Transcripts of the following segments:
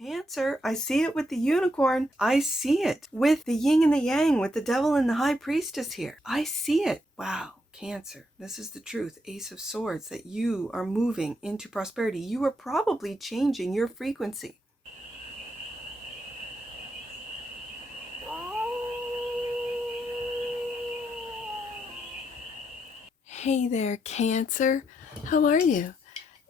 Cancer, I see it with the unicorn. I see it with the yin and the yang, with the devil and the high priestess here. I see it. Wow. Cancer, this is the truth. Ace of Swords, that you are moving into prosperity. You are probably changing your frequency. Hey there, Cancer. How are you?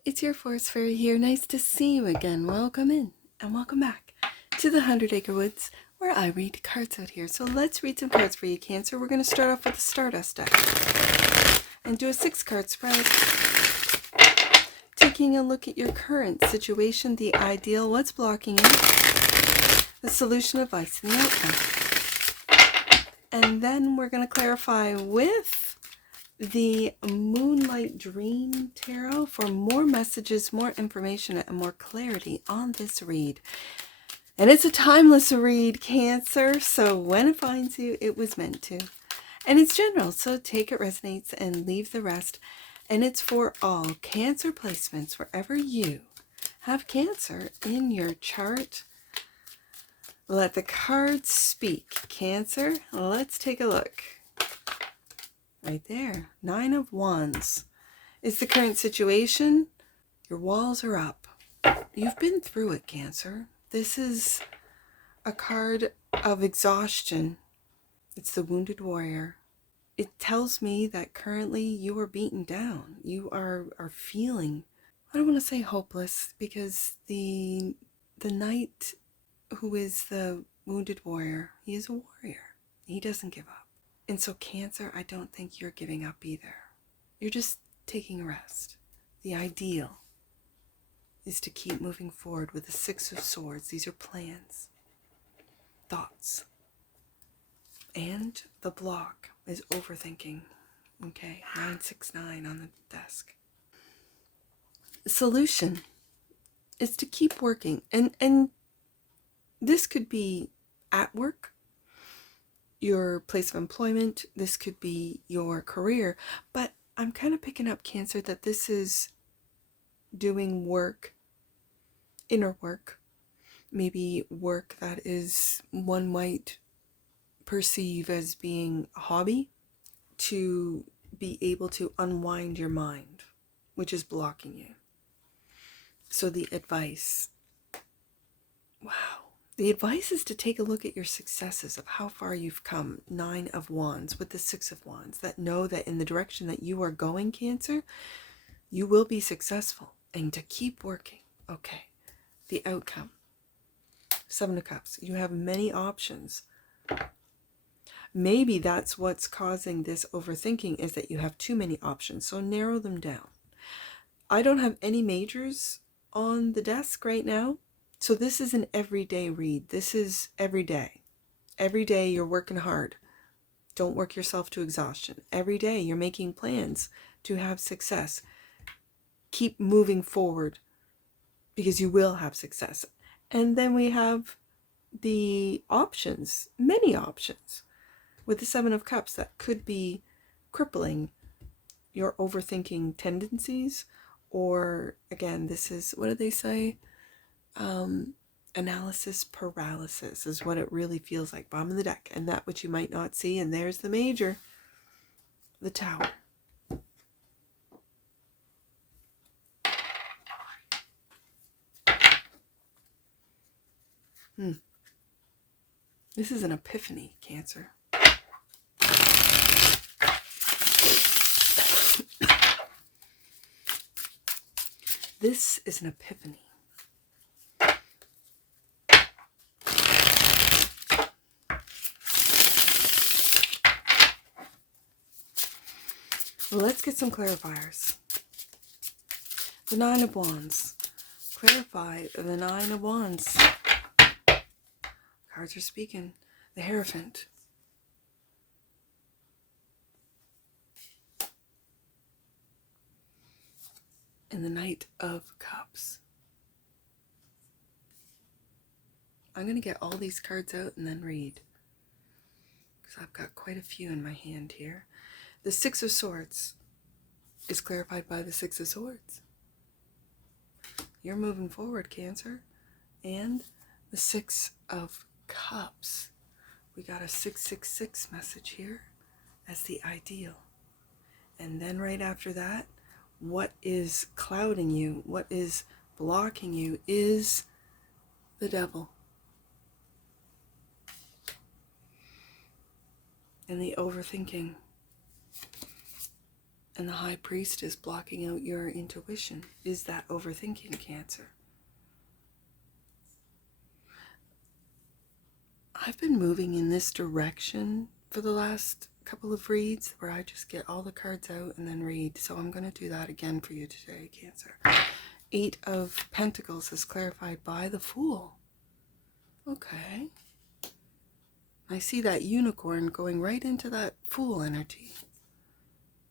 It's your Force Fairy here. Nice to see you again. Welcome in and welcome back to the 100 Acre Woods, where I read cards out here. So let's read some cards for you, Cancer. We're going to start off with the Stardust deck and do a 6-card spread, taking a look at your current situation, the ideal, what's blocking you, the solution, advice, and the outcome. And then we're going to clarify with the Moonlight Dream Tarot for more messages, more information, and more clarity on this read. And it's a timeless read, Cancer, so when it finds you, it was meant to. And it's general, so take it resonates and leave the rest. And it's for all Cancer placements, wherever you have Cancer in your chart. Let the cards speak, Cancer. Let's take a look. Right there, 9 of Wands is the current situation. Your walls are up. You've been through it, Cancer. This is a card of exhaustion. It's the Wounded Warrior. It tells me that currently you are beaten down. You are feeling, I don't want to say hopeless, because the knight who is the Wounded Warrior, he is a warrior. He doesn't give up. And so, Cancer, I don't think you're giving up either. You're just taking a rest. The ideal is to keep moving forward with the 6 of Swords. These are plans, thoughts. And the block is overthinking. Okay, 969 on the desk. The solution is to keep working. And this could be at work, your place of employment, this could be your career, but I'm kind of picking up, Cancer, that this is doing work, inner work, maybe work that is one might perceive as being a hobby, to be able to unwind your mind, which is blocking you. So the advice, wow. The advice is to take a look at your successes, of how far you've come. 9 of Wands with the 6 of Wands, that know that in the direction that you are going, Cancer, you will be successful, and to keep working. Okay, the outcome. 7 of Cups. You have many options. Maybe that's what's causing this overthinking, is that you have too many options, so narrow them down. I don't have any majors on the desk right now. So this is an everyday read. This is every day. Every day you're working hard. Don't work yourself to exhaustion. Every day you're making plans to have success. Keep moving forward, because you will have success. And then we have the options, many options, with the 7 of Cups that could be crippling your overthinking tendencies. Or again, this is, what do they say? Analysis paralysis is what it really feels like. Bottom of the deck, and that which you might not see. And there's the major, the Tower. This is an epiphany, Cancer. This is an epiphany. Let's get some clarifiers. The 9 of Wands. Clarify the 9 of Wands. Cards are speaking. The Hierophant. And the Knight of Cups. I'm going to get all these cards out and then read, because I've got quite a few in my hand here. The 6 of Swords is clarified by the 6 of Swords. You're moving forward, Cancer. and the Six of Cups. We got a 666 message here as the ideal. And then right after that, what is clouding you, what is blocking you is the devil. And the overthinking. And the high priest is blocking out your intuition. Is that overthinking, Cancer? I've been moving in this direction for the last couple of reads where I just get all the cards out and then read. So I'm going to do that again for you today, Cancer. 8 of Pentacles is clarified by the Fool. Okay. I see that unicorn going right into that Fool energy.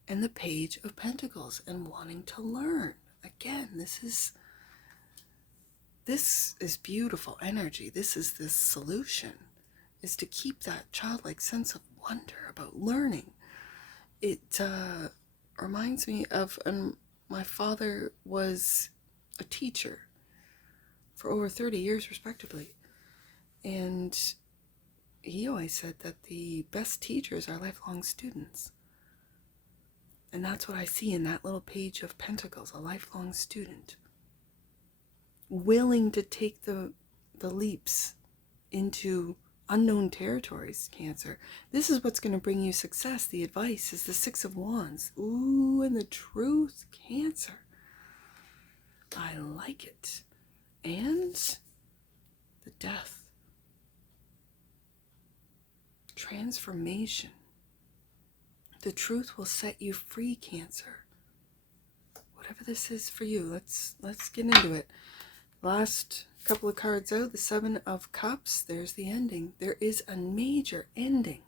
And the Page of Pentacles and wanting to learn. Again, this is beautiful energy. This is this solution, is to keep that childlike sense of wonder about learning. It reminds me of my father was a teacher for over 30 years respectively, and he always said that the best teachers are lifelong students. And that's what I see in that little Page of Pentacles, a lifelong student, willing to take the leaps into unknown territories, Cancer. This is what's going to bring you success. The advice is the Six of Wands. Ooh, and the truth, Cancer. I like it. And the Death. Transformation. The truth will set you free, Cancer. Whatever this is for you, let's get into it. Last couple of cards out, the Seven of Cups. There's the ending. There is a major ending.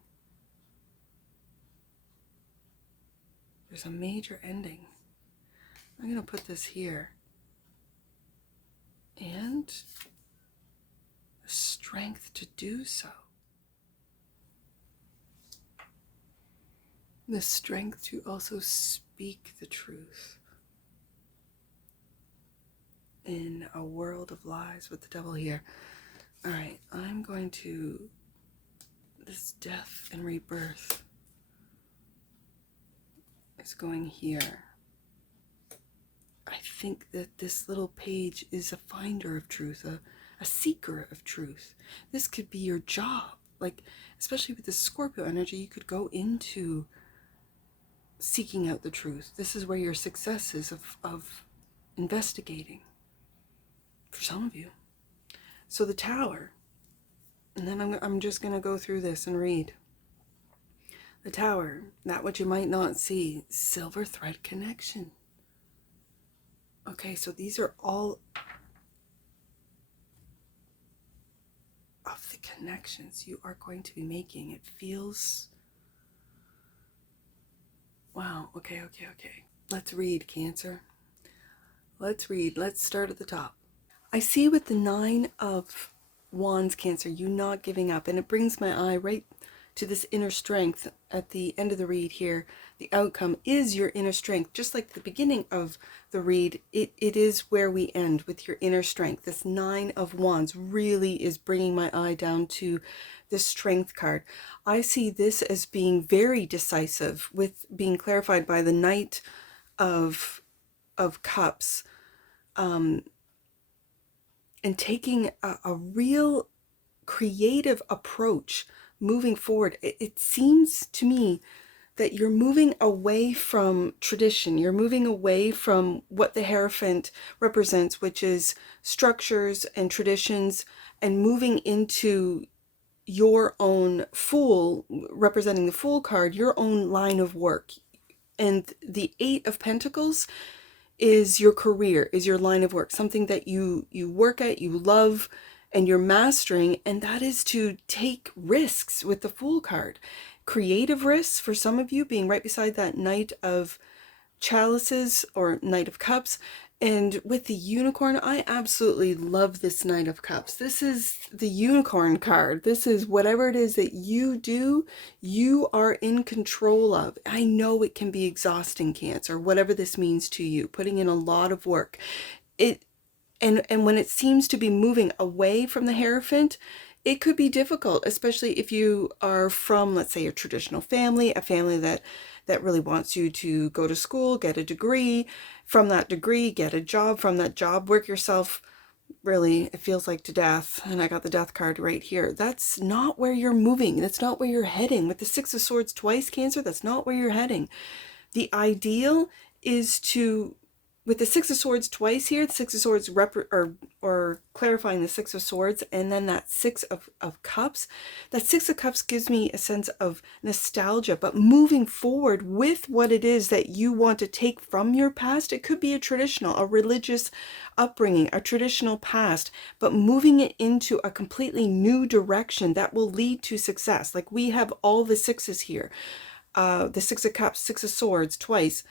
There's a major ending. I'm going to put this here. And the strength to do so. The strength to also speak the truth. In a world of lies with the devil here. All right, I'm going to, this death and rebirth is going here. I think that this little page is a finder of truth, a seeker of truth. This could be your job. Like, especially with the Scorpio energy, you could go into seeking out the truth. This is where your success is of investigating. For some of you. So the Tower, and then I'm just going to go through this and read. The Tower, that which you might not see, silver thread connection. Okay, so these are all of the connections you are going to be making. It feels, wow, okay. Let's read, Cancer. Let's read. Let's start at the top. I see with the 9 of Wands, Cancer, you not giving up. And it brings my eye right to this inner strength at the end of the read here. The outcome is your inner strength. Just like the beginning of the read, it is where we end with your inner strength. This 9 of Wands really is bringing my eye down to this strength card. I see this as being very decisive, with being clarified by the Knight of Cups. And taking a real creative approach moving forward. It seems to me that you're moving away from tradition. You're moving away from what the Hierophant represents, which is structures and traditions, and moving into your own Fool, representing the Fool card, your own line of work. And the 8 of Pentacles is your career, is your line of work, something that you work at, you love, and you're mastering, and that is to take risks with the Fool card. Creative risks for some of you, being right beside that Knight of Chalices or Knight of Cups. And with the Unicorn, I absolutely love this Knight of Cups. This is the Unicorn card. This is whatever it is that you do, you are in control of. I know it can be exhausting, Cancer, whatever this means to you, putting in a lot of work. And when it seems to be moving away from the Hierophant, it could be difficult, especially if you are from, let's say, a traditional family, a family that really wants you to go to school, get a degree, from that degree, get a job, from that job, work yourself, really, it feels like, to death. And I got the death card right here. That's not where you're moving. That's not where you're heading. With the Six of Swords twice, Cancer, that's not where you're heading. The ideal is to, with the Six of Swords twice here, the Six of Swords or clarifying the Six of Swords, and then that Six of Cups. That Six of Cups gives me a sense of nostalgia, but moving forward with what it is that you want to take from your past. It could be a traditional, a religious upbringing, a traditional past, but moving it into a completely new direction that will lead to success. Like we have all the sixes here. The Six of Cups, Six of Swords twice.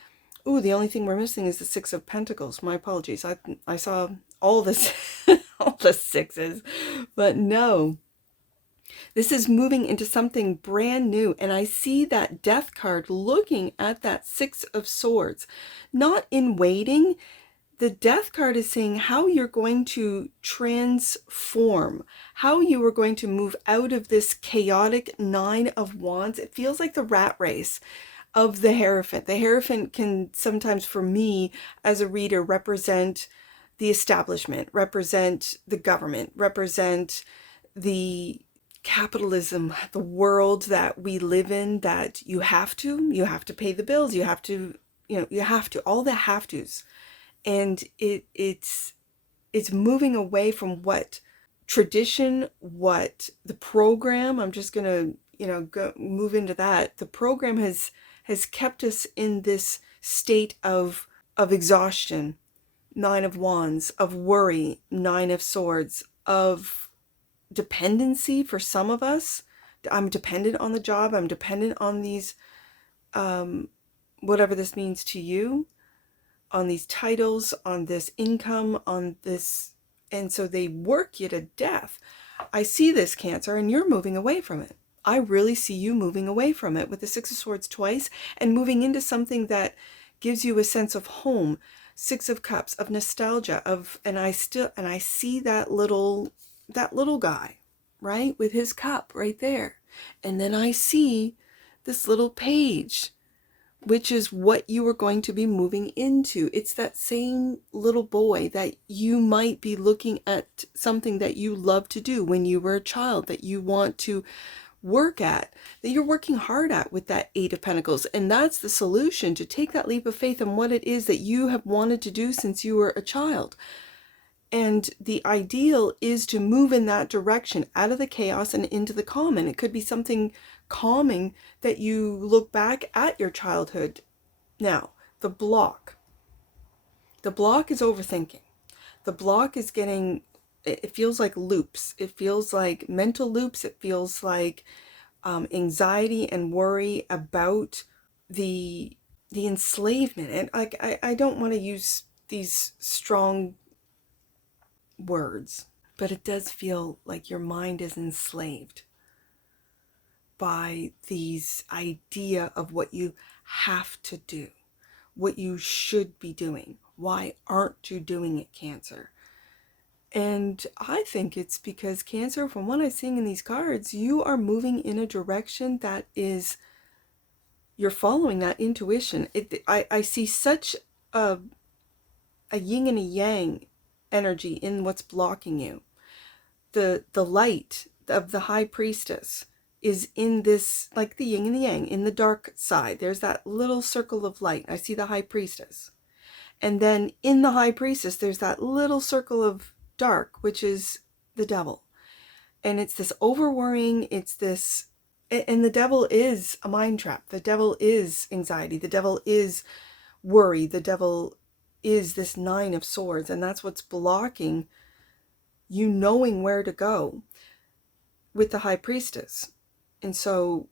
Ooh, the only thing we're missing is the Six of Pentacles. My apologies. I saw all this, all the sixes, but no. This is moving into something brand new, and I see that Death card looking at that Six of Swords, not in waiting. The Death card is saying how you're going to transform, how you are going to move out of this chaotic Nine of Wands. It feels like the rat race of the Hierophant. The Hierophant can sometimes, for me as a reader, represent the establishment, represent the government, represent the capitalism, the world that we live in, that you have to pay the bills, you have to, all the have tos. And it's moving away from what tradition, what the program, I'm just going to, move into that. The program has kept us in this state of exhaustion, Nine of Wands, of worry, Nine of Swords, of dependency for some of us. I'm dependent on the job. I'm dependent on these, whatever this means to you, on these titles, on this income, on this. And so they work you to death. I see this, Cancer, and you're moving away from it. I really see you moving away from it with the Six of Swords twice and moving into something that gives you a sense of home. Six of Cups, of nostalgia, and I see that little guy, right, with his cup right there. And then I see this little page, which is what you are going to be moving into. It's that same little boy that you might be looking at, something that you love to do when you were a child, that you want to work at, that you're working hard at with that Eight of Pentacles. And that's the solution, to take that leap of faith on what it is that you have wanted to do since you were a child. And the ideal is to move in that direction, out of the chaos and into the calm. And it could be something calming that you look back at your childhood. Now, the block is overthinking. The block is getting, it feels like loops. It feels like mental loops. It feels like anxiety and worry about the enslavement. And I don't want to use these strong words, but it does feel like your mind is enslaved by these idea of what you have to do, what you should be doing. Why aren't you doing it, Cancer? And I think it's because, Cancer, from what I'm seeing in these cards, you are moving in a direction that is, you're following that intuition. I see such a yin and a yang energy in what's blocking you. The light of the High Priestess is in this, like the yin and the yang, in the dark side. There's that little circle of light. I see the High Priestess. And then in the High Priestess, there's that little circle of dark, which is the devil. And it's this over-worrying, it's this, and the devil is a mind trap. The devil is anxiety. The devil is worry. The devil is this Nine of Swords. And that's what's blocking you knowing where to go with the High Priestess. And so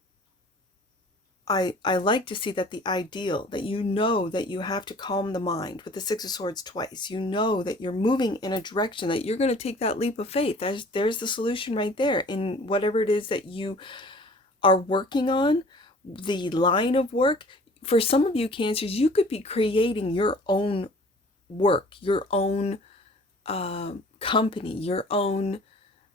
I like to see that the ideal, that you know that you have to calm the mind with the Six of Swords twice. You know that you're moving in a direction, that you're going to take that leap of faith. There's the solution right there in whatever it is that you are working on, the line of work. For some of you, Cancers, you could be creating your own work, your own company, your own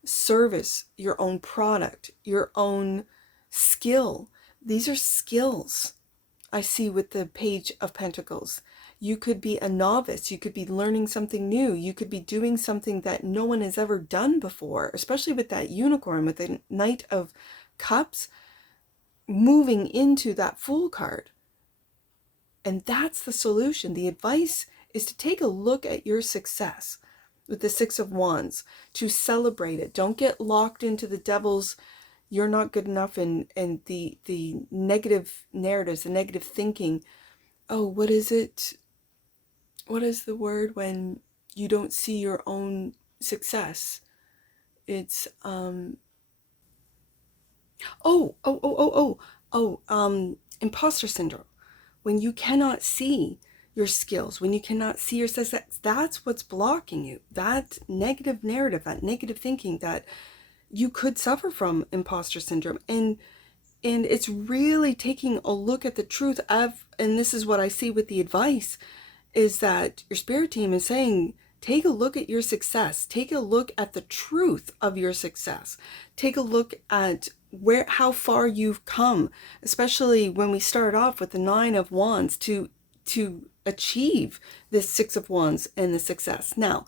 service, your own product, your own skill. These are skills I see with the Page of Pentacles. You could be a novice. You could be learning something new. You could be doing something that no one has ever done before, especially with that unicorn, with the Knight of Cups, moving into that Fool card. And that's the solution. The advice is to take a look at your success with the Six of Wands, to celebrate it. Don't get locked into the devil's "you're not good enough" and the negative narratives, the negative thinking. Oh, what is it? What is the word when you don't see your own success? It's imposter syndrome. When you cannot see your skills, when you cannot see your success, that's what's blocking you. That negative narrative, that negative thinking, that you could suffer from imposter syndrome. And it's really taking a look at the truth of, and this is what I see with the advice, is that your spirit team is saying, take a look at your success. Take a look at the truth of your success. Take a look at how far you've come, especially when we start off with the Nine of Wands to achieve this Six of Wands and the success. Now,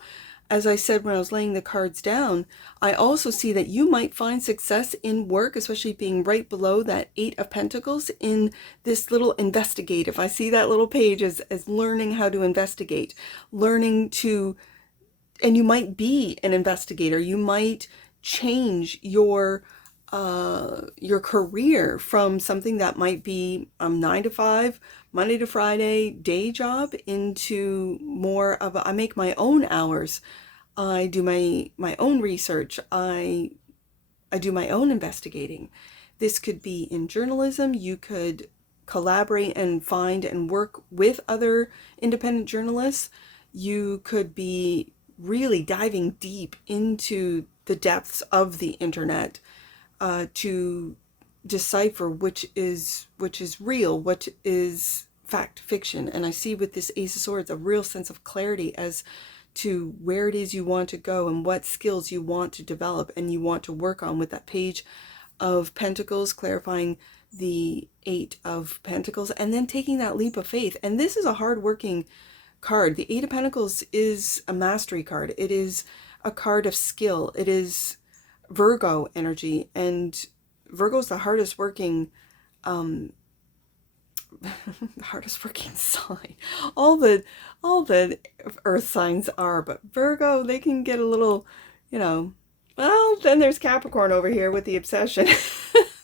as I said when I was laying the cards down, I also see that you might find success in work, especially being right below that Eight of Pentacles in this little investigative. I see that little page as learning how to investigate, learning to, and you might be an investigator. You might change your career from something that might be 9 to 5, Monday to Friday day job into more of I make my own hours. I do my own research. I do my own investigating. This could be in journalism. You could collaborate and find and work with other independent journalists. You could be really diving deep into the depths of the internet to decipher which is real, what is fact, fiction. And I see with this Ace of Swords a real sense of clarity as to where it is you want to go and what skills you want to develop and you want to work on with that Page of Pentacles, clarifying the Eight of Pentacles, and then taking that leap of faith. And this is a hard-working card. The Eight of Pentacles is a mastery card. It is a card of skill. It is Virgo energy, and Virgo's the hardest working sign. All the earth signs are, but Virgo, they can get a little, well, then there's Capricorn over here with the obsession.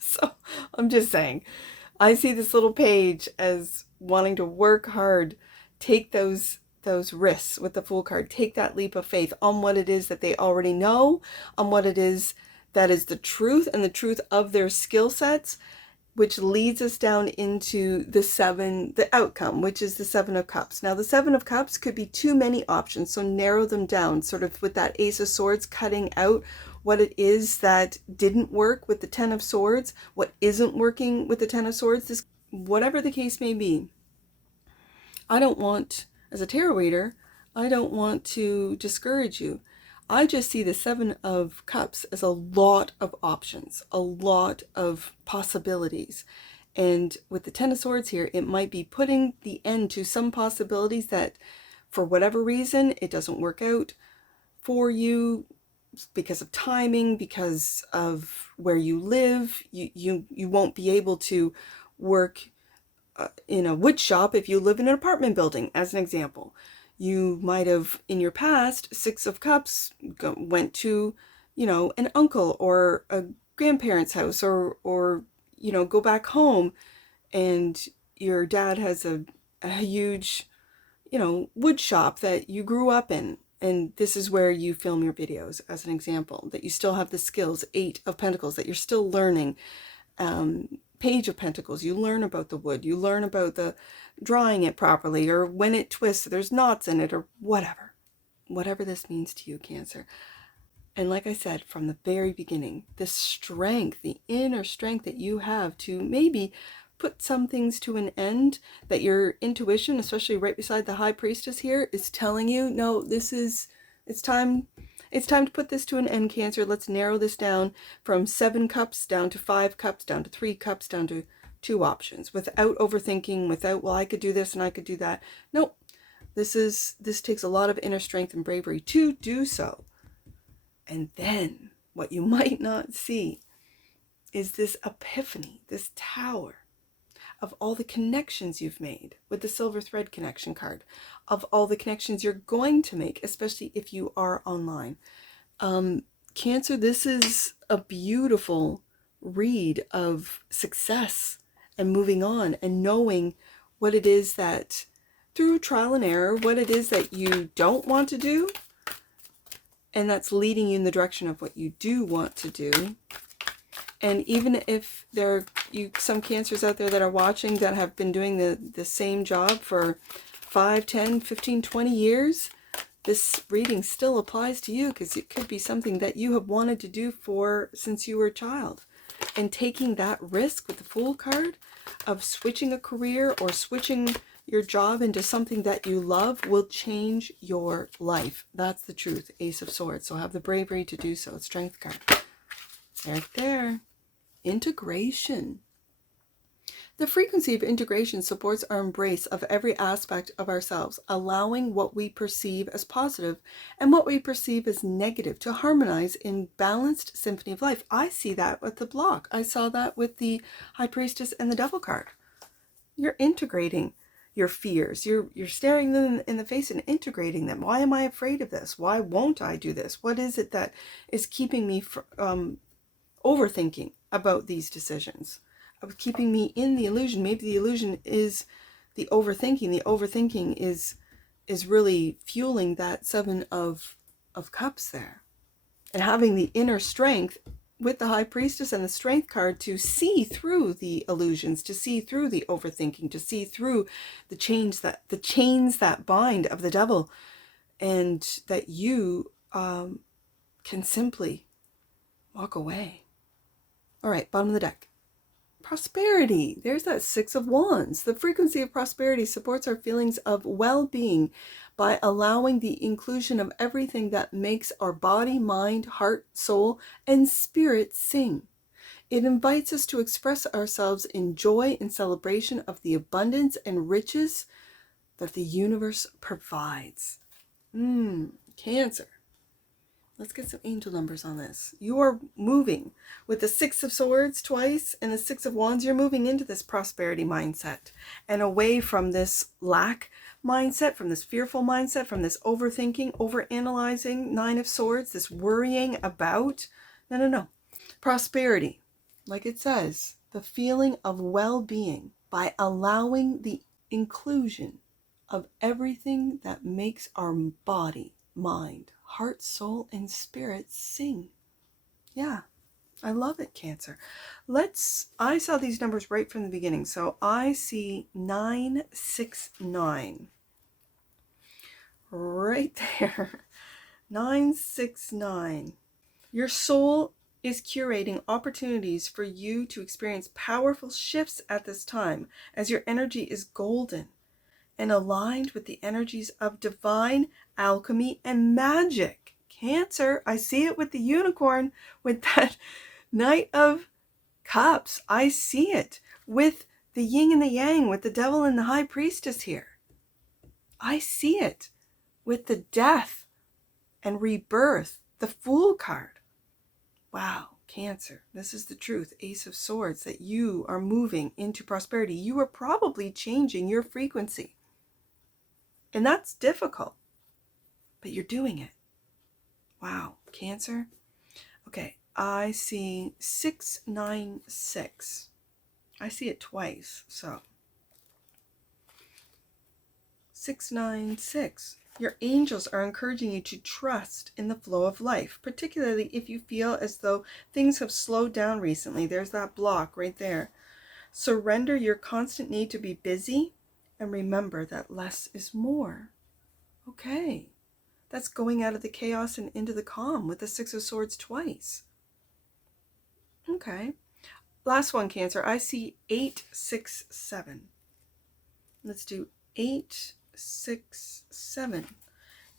So I'm just saying, I see this little page as wanting to work hard, take those risks with the Fool card, take that leap of faith on what it is that they already know, on what it is that is the truth and the truth of their skill sets, which leads us down into the outcome, which is the Seven of Cups. Now, the Seven of Cups could be too many options, so narrow them down, sort of with that Ace of Swords, cutting out what it is that didn't work with the Ten of Swords, what isn't working with the Ten of Swords, whatever the case may be. I don't want, as a tarot reader, I don't want to discourage you. I just see the Seven of Cups as a lot of options, a lot of possibilities. And with the Ten of Swords here, it might be putting the end to some possibilities that, for whatever reason, it doesn't work out for you because of timing, because of where you live. You won't be able to work in a wood shop if you live in an apartment building, as an example. You might have, in your past, Six of Cups, went to, an uncle or a grandparent's house, or go back home, and your dad has a huge, wood shop that you grew up in. And this is where you film your videos, as an example, that you still have the skills. Eight of Pentacles, that you're still learning. Page of Pentacles, you learn about the wood, you learn about the drawing it properly, or when it twists, there's knots in it, or whatever this means to you, Cancer. And like I said from the very beginning, the strength, the inner strength that you have to maybe put some things to an end, that your intuition, especially right beside the High Priestess here, is telling you, no, this is It's time to put this to an end, Cancer. Let's narrow this down from 7 cups down to 5 cups, down to 3 cups, down to 2 options, without overthinking, without, well, I could do this and I could do that. Nope. This takes a lot of inner strength and bravery to do so. And then what you might not see is this epiphany, this tower of all the connections you've made with the silver thread connection card, of all the connections you're going to make, especially if you are online. Cancer, this is a beautiful read of success and moving on and knowing what it is that, through trial and error, what it is that you don't want to do, and that's leading you in the direction of what you do want to do. And even if there are some Cancers out there that are watching that have been doing the same job for 5, 10, 15, 20 years, this reading still applies to you, because it could be something that you have wanted to do since you were a child. And taking that risk with the Fool card of switching a career or switching your job into something that you love will change your life. That's the truth. Ace of Swords. So have the bravery to do so. Strength card. Right there. Integration. The frequency of integration supports our embrace of every aspect of ourselves, allowing what we perceive as positive and what we perceive as negative to harmonize in balanced symphony of life. I see that with the block. I saw that with the High Priestess and the Devil card. You're integrating your fears. You're staring them in the face and integrating them. Why am I afraid of this? Why won't I do this? What is it that is keeping me from overthinking about these decisions, of keeping me in the illusion? Maybe the illusion is the overthinking. The overthinking is really fueling that 7 of Cups there. And having the inner strength with the High Priestess and the Strength card to see through the illusions, to see through the overthinking, to see through the chains that bind of the devil, and that you can simply walk away. All right, bottom of the deck. Prosperity. There's that 6 of Wands. The frequency of prosperity supports our feelings of well-being by allowing the inclusion of everything that makes our body, mind, heart, soul, and spirit sing. It invites us to express ourselves in joy and celebration of the abundance and riches that the universe provides. Cancer. Let's get some angel numbers on this. You are moving with the 6 of Swords twice and the 6 of Wands. You're moving into this prosperity mindset and away from this lack mindset, from this fearful mindset, from this overthinking, overanalyzing, 9 of Swords, this worrying about. No. Prosperity, like it says, the feeling of well-being by allowing the inclusion of everything that makes our body, mind, heart, soul, and spirit sing. Yeah, I love it, Cancer. I saw these numbers right from the beginning. So I see 969 right there. 969. Your soul is curating opportunities for you to experience powerful shifts at this time, as your energy is golden and aligned with the energies of divine alchemy and magic. Cancer, I see it with the unicorn, with that Knight of Cups. I see it with the yin and the yang, with the devil and the High Priestess here. I see it with the death and rebirth, the Fool card. Wow, Cancer, this is the truth. Ace of Swords, that you are moving into prosperity. You are probably changing your frequency. And that's difficult, but you're doing it. Wow, Cancer. Okay, I see 696. I see it twice, so 696. Your angels are encouraging you to trust in the flow of life, particularly if you feel as though things have slowed down recently. There's that block right there. Surrender your constant need to be busy and remember that less is more. Okay, that's going out of the chaos and into the calm with the 6 of Swords twice. Okay, last one, Cancer. I see 867. Let's do 867.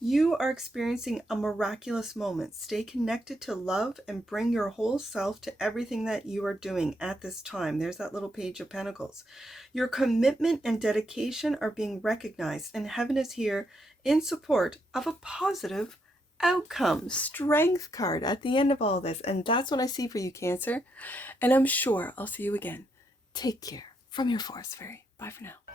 You are experiencing a miraculous moment. Stay connected to love and bring your whole self to everything that you are doing at this time. There's that little Page of Pentacles. Your commitment and dedication are being recognized, and heaven is here in support of a positive outcome. Strength card at the end of all this. And that's what I see for you, Cancer. And I'm sure I'll see you again. Take care from your Forest Fairy. Bye for now.